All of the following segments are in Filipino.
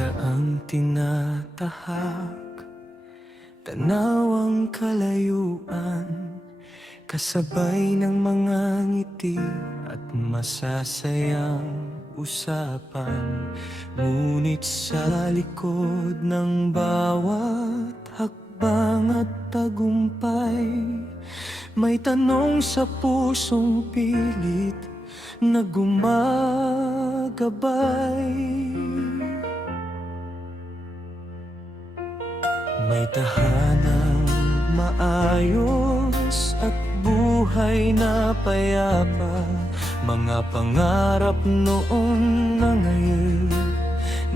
daang tinatahak, tanaw ang kalayuan, kasabay ng mga ngiti at masasayang usapan. Ngunit sa likod ng bawat hakbang at tagumpay, may tanong sa pusong pilit na gumagabay. May tahanang maayos at buhay na payapa, mga pangarap noon na ngayon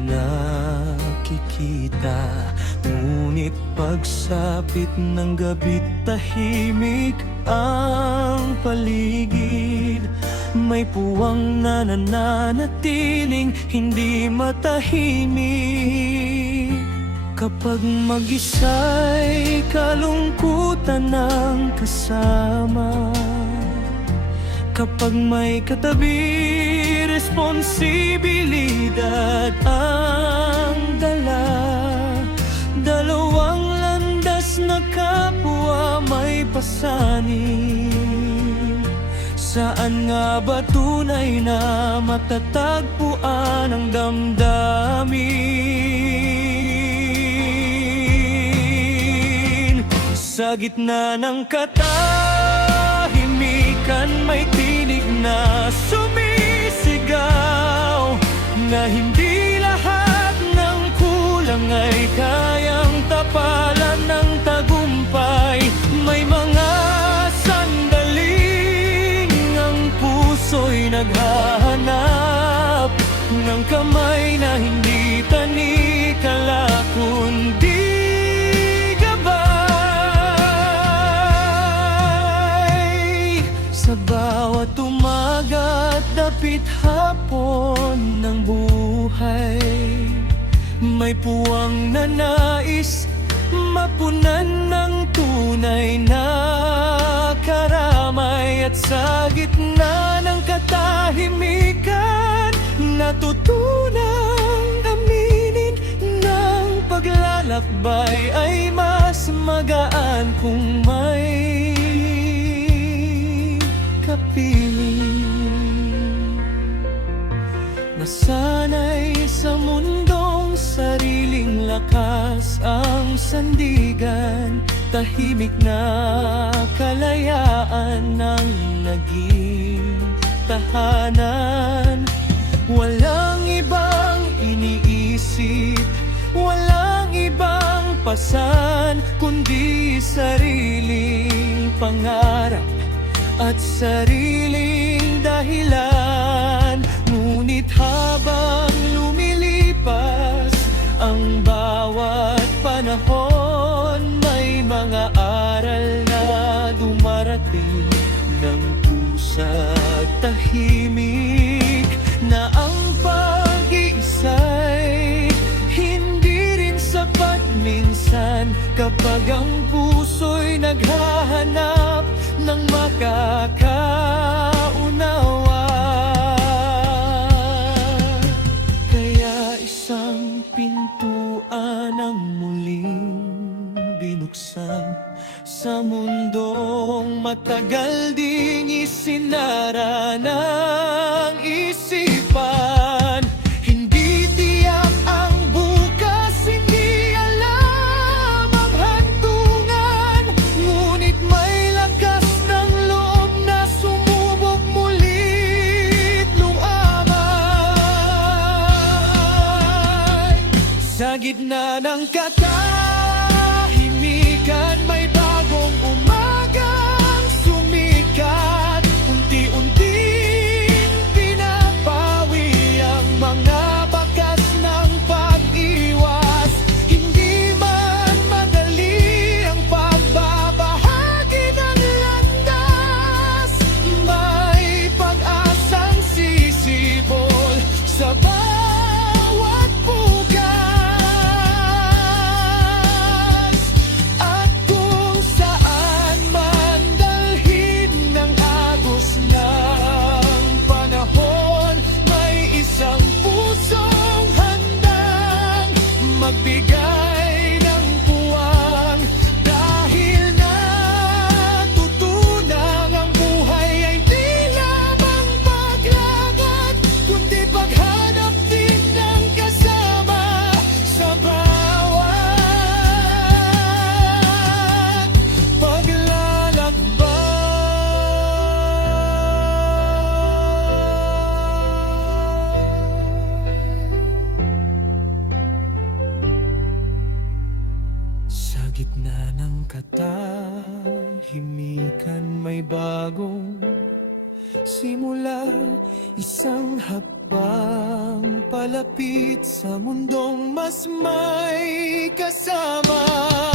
nakikita. Ngunit pagsapit ng gabi't tahimik ang paligid, may puwang na nananatiling hindi matahimik. Kapag mag-isa'y kalungkutan ng kasama, kapag may katabi responsibilidad ang dala, dalawang landas na kapwa may pasanin. Saan nga ba tunay na matatagpuan ang damdamin? Sa gitna ng katahimikan, may tinig na sumisigaw, na hindi lahat ng kulang ay kayang tapalan ng tagumpay. May mga sandaling ang puso'y naghahanap ng kamay na hindi tanikala kundi sa bawat umaga at dapit hapon ng buhay, may puwang na nais mapunan ng tunay na karamay. At sa gitna ng katahimikan, natutunang aminin ng paglalakbay ay mas magaan kung may kapiling. Nasanay sa mundong sariling lakas ang sandigan, tahimik na kalayaan ang naging tahanan. Walang ibang iniisip, walang ibang pasan, kundi sariling pangarap at sariling dahilan. Ngunit habang lumilipas ang bawat panahon, may mga aral na dumarating ng pusat tahimik, na ang pag-iisa'y hindi rin sapat minsan kapag ang puso'y naghahanap ng makakaunawa. Kaya isang pintuan ang muling binuksan sa mundong matagal ding isinara ng isipan. Hindi tiyak ang bukas, hindi alam ang hantungan, ngunit may lakas ng loob na sumubok mulit lumamay. Sa gitna ng katahimikan, may bagong umagang sumikat. Unti-unting pinapawi ang mga bakas ng pag-iwas. Hindi man madali ang pagbabahagi ng landas, may pag-asang sisibol sa bawat bukas. gitna ng katahimikan may bagong simula, isang hakbang palapit sa mundong mas may kasama.